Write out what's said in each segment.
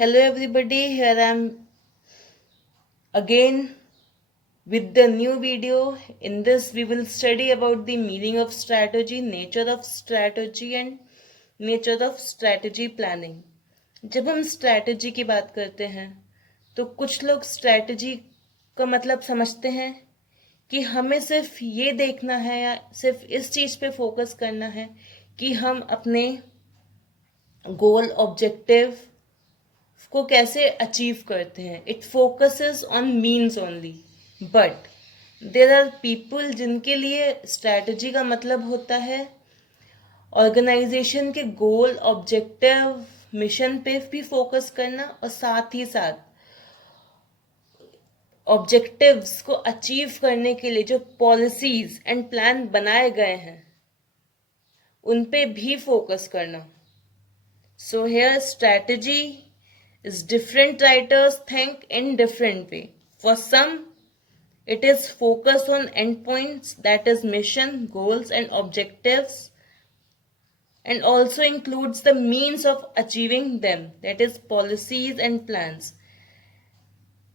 Hello everybody, here I am again with the new video. In this we will study about the meaning of strategy, nature of strategy and nature of strategy planning. जब हम strategy की बात करते हैं तो कुछ लोग strategy का मतलब समझते हैं कि हमें सिर्फ ये देखना है या सिर्फ इस चीज़ पे फोकस करना है कि हम अपने गोल ऑब्जेक्टिव को कैसे अचीव करते हैं. It focuses on means only. But there are people जिनके लिए स्ट्रैटेजी का मतलब होता है ऑर्गेनाइजेशन के गोल ऑब्जेक्टिव मिशन पे भी फोकस करना और साथ ही साथ ऑब्जेक्टिव्स को अचीव करने के लिए जो पॉलिसीज एंड प्लान बनाए गए हैं उन पे भी फोकस करना. So here strategy is different writers think in different way. For some, it is focus on endpoints, that is mission, goals and objectives, and also includes the means of achieving them, that is policies and plans.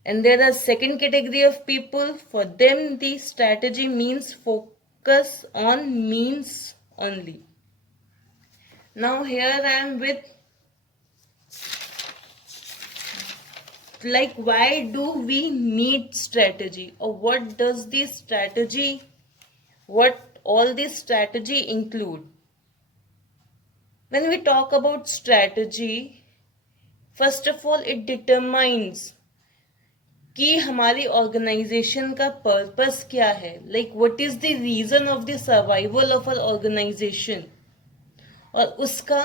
And there are second category of people, for them the strategy means focus on means only. Now here I am with why do we need strategy, or what does this strategy, what all this strategy include? When we talk about strategy, first of all it determines कि हमारी organisation का purpose क्या है, what is the reason of the survival of our organization, और उसका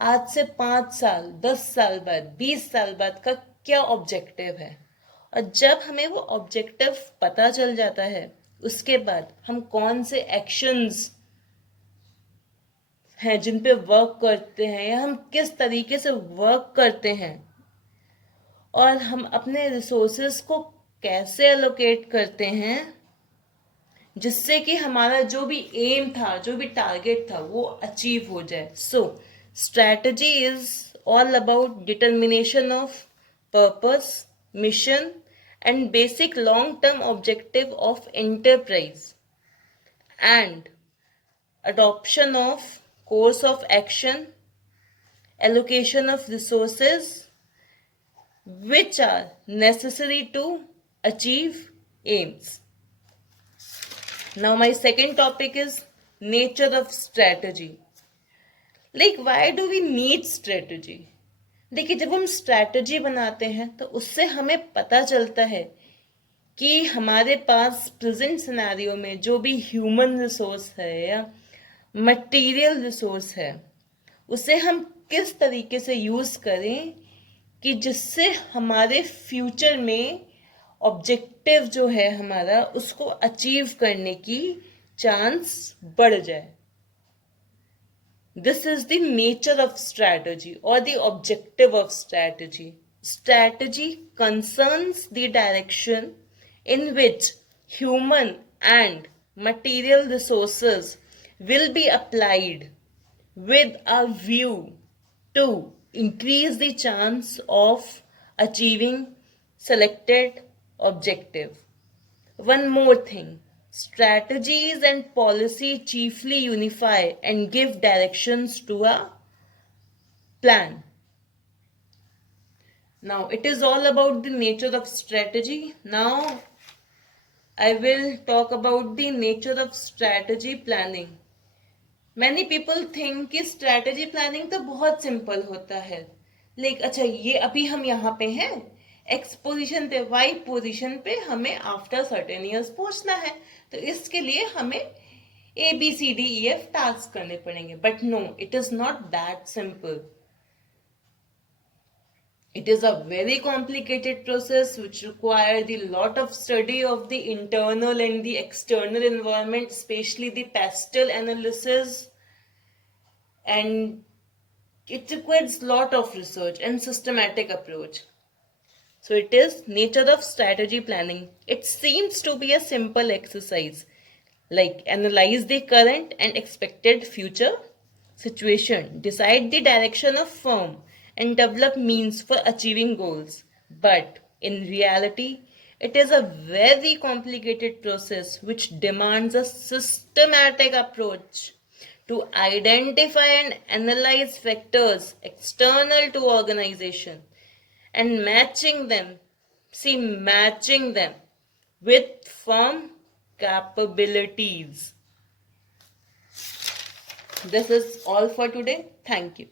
आज से 5 साल 10 साल बाद 20 साल बाद का क्या ऑब्जेक्टिव है. और जब हमें वो ऑब्जेक्टिव पता चल जाता है उसके बाद हम कौन से एक्शंस हैं जिन पे वर्क करते हैं या हम किस तरीके से वर्क करते हैं और हम अपने रिसोर्सेज को कैसे एलोकेट करते हैं जिससे कि हमारा जो भी एम था, जो भी टारगेट था वो अचीव हो जाए. सो strategy is all about determination of purpose, mission and basic long-term objective of enterprise and adoption of course of action, allocation of resources which are necessary to achieve aims. Now my second topic is nature of strategy. Why do we need strategy? देखिए, जब हम strategy बनाते हैं तो उससे हमें पता चलता है कि हमारे पास प्रेजेंट सिनेरियो में जो भी ह्यूमन रिसोर्स है या मटेरियल रिसोर्स है उसे हम किस तरीके से यूज करें कि जिससे हमारे फ्यूचर में ऑब्जेक्टिव जो है हमारा उसको अचीव करने की चांस बढ़ जाए. This is the nature of strategy or the objective of strategy. Strategy concerns the direction in which human and material resources will be applied with a view to increase the chance of achieving selected objective. One more thing. Strategies and policy chiefly unify and give directions to a plan. Now, it is all about the nature of strategy. Now, I will talk about the nature of strategy planning. Many people think कि strategy planning तो बहुत simple होता है. अच्छा ये अभी हम यहाँ पे हैं, X पोजीशन पे Y पोजीशन पे हमें आफ्टर सर्टेन ईयर्स पहुंचना है तो इसके लिए हमें ABCDEF टास्क करने पड़ेंगे. But no, it is not that simple. It is a very complicated process which requires the lot of study of the internal and the external environment, especially the pastel analysis, and it requires lot of research and systematic approach. So it is nature of strategy planning. It seems to be a simple exercise, analyze the current and expected future situation, decide the direction of firm and develop means for achieving goals. But in reality, it is a very complicated process which demands a systematic approach to identify and analyze factors external to organization and matching them with firm capabilities. This is all for today. Thank you.